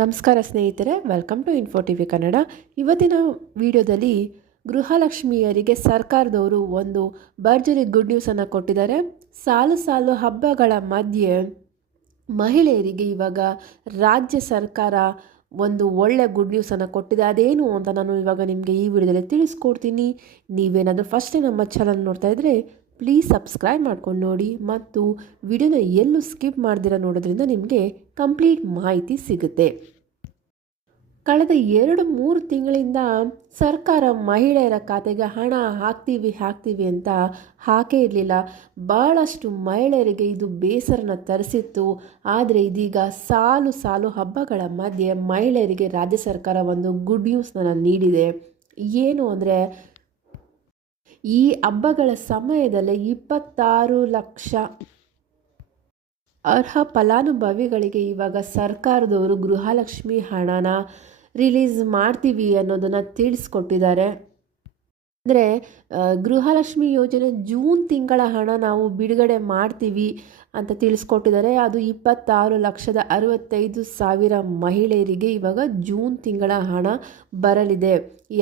ನಮಸ್ಕಾರ ಸ್ನೇಹಿತರೆ welcome to info T V Kannada ಇವತ್ತಿನ ವಿಡಿಯೋದಲ್ಲಿ ಗೃಹಲಕ್ಷ್ಮಿಯರಿಗೆ ಸರ್ಕಾರದವರು ಒಂದು ಭರ್ಜರಿ ಗುಡ್ ನ್ಯೂಸನ್ನು ಕೊಟ್ಟಿದ್ದಾರೆ. ಸಾಲು ಸಾಲು ಹಬ್ಬಗಳ ಮಧ್ಯೆ ಮಹಿಳೆಯರಿಗೆ ಇವಾಗ ರಾಜ್ಯ ಸರ್ಕಾರ ಒಂದು ಒಳ್ಳೆ ಗುಡ್ ನ್ಯೂಸನ್ನು ಕೊಟ್ಟಿದೆ. ಅದೇನು ಅಂತ ನಾನು ಇವಾಗ ನಿಮಗೆ ಈ ವಿಡಿಯೋದಲ್ಲಿ ತಿಳಿಸ್ಕೊಡ್ತೀನಿ. ನೀವೇನಾದರೂ ಫಸ್ಟೇ ನಮ್ಮ ಚಾನಲ್ ನೋಡ್ತಾ ಇದ್ದರೆ ಪ್ಲೀಸ್ ಸಬ್ಸ್ಕ್ರೈಬ್ ಮಾಡ್ಕೊಂಡು ನೋಡಿ ಮತ್ತು ವಿಡಿಯೋನ ಎಲ್ಲೂ ಸ್ಕಿಪ್ ಮಾಡ್ದಿರ ನೋಡೋದ್ರಿಂದ ನಿಮಗೆ ಕಂಪ್ಲೀಟ್ ಮಾಹಿತಿ ಸಿಗುತ್ತೆ. ಕಳೆದ ಎರಡು ಮೂರು ತಿಂಗಳಿಂದ ಸರ್ಕಾರ ಮಹಿಳೆಯರ ಖಾತೆಗೆ ಹಣ ಹಾಕ್ತೀವಿ ಹಾಕ್ತೀವಿ ಅಂತ ಹಾಕೇ ಇರಲಿಲ್ಲ. ಭಾಳಷ್ಟು ಮಹಿಳೆಯರಿಗೆ ಇದು ಬೇಸರನ ತರಿಸಿತ್ತು. ಆದರೆ ಇದೀಗ ಸಾಲು ಸಾಲು ಹಬ್ಬಗಳ ಮಧ್ಯೆ ಮಹಿಳೆಯರಿಗೆ ರಾಜ್ಯ ಸರ್ಕಾರ ಒಂದು ಗುಡ್ ನ್ಯೂಸ್ನ ನೀಡಿದೆ. ಏನು ಅಂದರೆ ಈ ಹಬ್ಬಗಳ ಸಮಯದಲ್ಲಿ ಇಪ್ಪತ್ತಾರು ಲಕ್ಷ ಅರ್ಹ ಫಲಾನುಭವಿಗಳಿಗೆ ಇವಾಗ ಸರ್ಕಾರದವರು ಗೃಹಲಕ್ಷ್ಮಿ ಹಣನ ರಿಲೀಸ್ ಮಾಡ್ತೀವಿ ಅನ್ನೋದನ್ನು ತಿಳಿಸ್ಕೊಟ್ಟಿದ್ದಾರೆ. ಅಂದರೆ ಗೃಹಲಕ್ಷ್ಮಿ ಯೋಜನೆ ಜೂನ್ ತಿಂಗಳ ಹಣ ನಾವು ಬಿಡುಗಡೆ ಮಾಡ್ತೀವಿ ಅಂತ ತಿಳಿಸ್ಕೊಟ್ಟಿದ್ದಾರೆ. ಅದು ಇಪ್ಪತ್ತಾರು ಲಕ್ಷದ ಅರವತ್ತೈದು ಸಾವಿರ ಮಹಿಳೆಯರಿಗೆ ಇವಾಗ ಜೂನ್ ತಿಂಗಳ ಹಣ ಬರಲಿದೆ.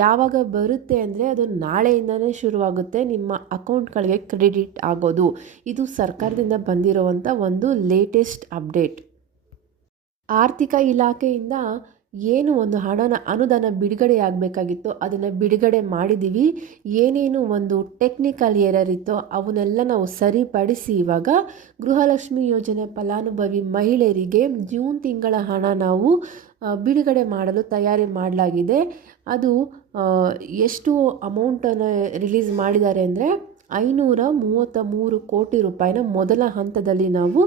ಯಾವಾಗ ಬರುತ್ತೆ ಅಂದರೆ, ಅದು ನಾಳೆಯಿಂದನೇ ಶುರುವಾಗುತ್ತೆ. ನಿಮ್ಮ ಅಕೌಂಟ್ಗಳಿಗೆ ಕ್ರೆಡಿಟ್ ಆಗೋದು. ಇದು ಸರ್ಕಾರದಿಂದ ಬಂದಿರುವಂಥ ಒಂದು ಲೇಟೆಸ್ಟ್ ಅಪ್ಡೇಟ್. ಆರ್ಥಿಕ ಇಲಾಖೆಯಿಂದ ಏನು ಒಂದು ಹಣನ ಅನುದಾನ ಬಿಡುಗಡೆ ಆಗಬೇಕಾಗಿತ್ತೋ ಅದನ್ನು ಬಿಡುಗಡೆ ಮಾಡಿದ್ದೀವಿ ಏನೇನು ಒಂದು ಟೆಕ್ನಿಕಲ್ ಎರರ್ ಇತ್ತೋ ಅವನ್ನೆಲ್ಲ ನಾವು ಸರಿಪಡಿಸಿ ಇವಾಗ ಗೃಹಲಕ್ಷ್ಮಿ ಯೋಜನೆ ಫಲಾನುಭವಿ ಮಹಿಳೆಯರಿಗೆ ಜೂನ್ ತಿಂಗಳ ಹಣ ನಾವು ಬಿಡುಗಡೆ ಮಾಡಲು ತಯಾರಿ ಮಾಡಲಾಗಿದೆ. ಅದು ಎಷ್ಟು ಅಮೌಂಟನ್ನು ರಿಲೀಸ್ ಮಾಡಿದ್ದಾರೆ ಅಂದರೆ ಐನೂರ ಮೂವತ್ತ ಮೂರು ಕೋಟಿ ರೂಪಾಯಿನ ಮೊದಲ ಹಂತದಲ್ಲಿ ನಾವು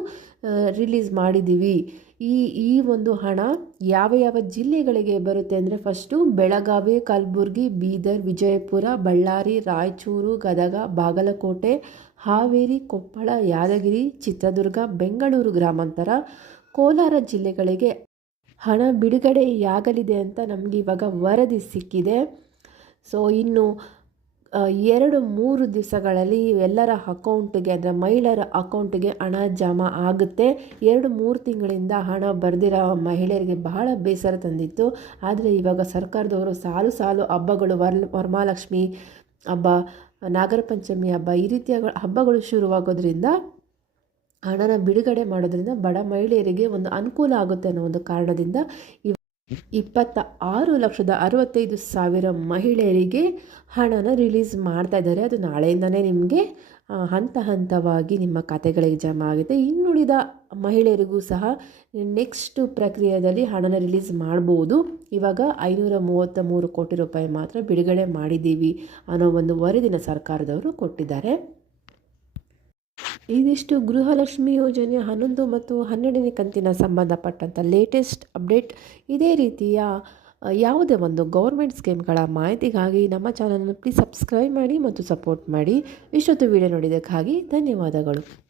ರಿಲೀಸ್ ಮಾಡಿದ್ದೀವಿ ಈ ಈ ಒಂದು ಹಣ ಯಾವ ಯಾವ ಜಿಲ್ಲೆಗಳಿಗೆ ಬರುತ್ತೆ ಅಂದರೆ ಫಸ್ಟು ಬೆಳಗಾವಿ, ಕಲಬುರ್ಗಿ, ಬೀದರ್, ವಿಜಯಪುರ, ಬಳ್ಳಾರಿ, ರಾಯಚೂರು, ಗದಗ, ಬಾಗಲಕೋಟೆ, ಹಾವೇರಿ, ಕೊಪ್ಪಳ, ಯಾದಗಿರಿ, ಚಿತ್ರದುರ್ಗ, ಬೆಂಗಳೂರು ಗ್ರಾಮಾಂತರ ಕೋಲಾರ ಜಿಲ್ಲೆಗಳಿಗೆ ಹಣ ಬಿಡುಗಡೆಯಾಗಲಿದೆ ಅಂತ ನಮಗೆ ಇವಾಗ ವರದಿ ಸಿಕ್ಕಿದೆ. ಸೊ ಇನ್ನು ಎರಡು ಮೂರು ದಿವಸಗಳಲ್ಲಿ ಎಲ್ಲರ ಅಕೌಂಟಿಗೆ, ಅಂದರೆ ಮಹಿಳೆಯರ ಅಕೌಂಟಿಗೆ ಹಣ ಜಮಾ ಆಗುತ್ತೆ. ಎರಡು ಮೂರು ತಿಂಗಳಿಂದ ಹಣ ಬರೆದಿರೋ ಮಹಿಳೆಯರಿಗೆ ಬಹಳ ಬೇಸರ ತಂದಿತ್ತು. ಆದರೆ ಇವಾಗ ಸರ್ಕಾರದವರು ಸಾಲು ಸಾಲು ಹಬ್ಬಗಳು, ವರ್, ವರಮಹಾಲಕ್ಷ್ಮಿ ಹಬ್ಬ, ನಾಗರ ಪಂಚಮಿ ಹಬ್ಬ ಈ ರೀತಿಯ ಹಬ್ಬಗಳು ಶುರುವಾಗೋದ್ರಿಂದ ಹಣನ ಬಿಡುಗಡೆ ಮಾಡೋದ್ರಿಂದ ಬಡ ಮಹಿಳೆಯರಿಗೆ ಒಂದು ಅನುಕೂಲ ಆಗುತ್ತೆ ಅನ್ನೋ ಒಂದು ಕಾರಣದಿಂದ ಇಪ್ಪತ್ತ ಆರು ಲಕ್ಷದ ಅರವತ್ತೈದು ಸಾವಿರ ಮಹಿಳೆಯರಿಗೆ ಹಣನ ರಿಲೀಸ್ ಮಾಡ್ತಾ ಇದ್ದಾರೆ. ಅದು ನಾಳೆಯಿಂದನೇ ನಿಮಗೆ ಹಂತ ಹಂತವಾಗಿ ನಿಮ್ಮ ಖಾತೆಗಳಿಗೆ ಜಮಾ ಆಗುತ್ತೆ. ಇನ್ನುಳಿದ ಮಹಿಳೆಯರಿಗೂ ಸಹ ನೆಕ್ಸ್ಟ್ ಪ್ರಕ್ರಿಯೆಯಲ್ಲಿ ಹಣನ ರಿಲೀಸ್ ಮಾಡ್ಬೋದು. ಇವಾಗ ಐನೂರ ಮೂವತ್ತ ಮೂರು ಕೋಟಿ ರೂಪಾಯಿ ಮಾತ್ರ ಬಿಡುಗಡೆ ಮಾಡಿದ್ದೀವಿ ಅನ್ನೋ ಒಂದು ವರದಿನ ಸರ್ಕಾರದವರು ಕೊಟ್ಟಿದ್ದಾರೆ. ಇದಿಷ್ಟು ಗೃಹಲಕ್ಷ್ಮಿ ಯೋಜನೆ ಹನ್ನೊಂದು ಮತ್ತು ಹನ್ನೆರಡನೇ ಕಂತಿನ ಸಂಬಂಧಪಟ್ಟಂಥ ಲೇಟೆಸ್ಟ್ ಅಪ್ಡೇಟ್ ಇದೇ ರೀತಿಯ ಯಾವುದೇ ಒಂದು ಗೌರ್ಮೆಂಟ್ ಸ್ಕೀಮ್ಗಳ ಮಾಹಿತಿಗಾಗಿ ನಮ್ಮ ಚಾನಲನ್ನು ಪ್ಲೀಸ್ ಸಬ್ಸ್ಕ್ರೈಬ್ ಮಾಡಿ ಮತ್ತು ಸಪೋರ್ಟ್ ಮಾಡಿ. ಇಷ್ಟೊತ್ತು ವಿಡಿಯೋ ನೋಡಿದ್ದಕ್ಕಾಗಿ ಧನ್ಯವಾದಗಳು.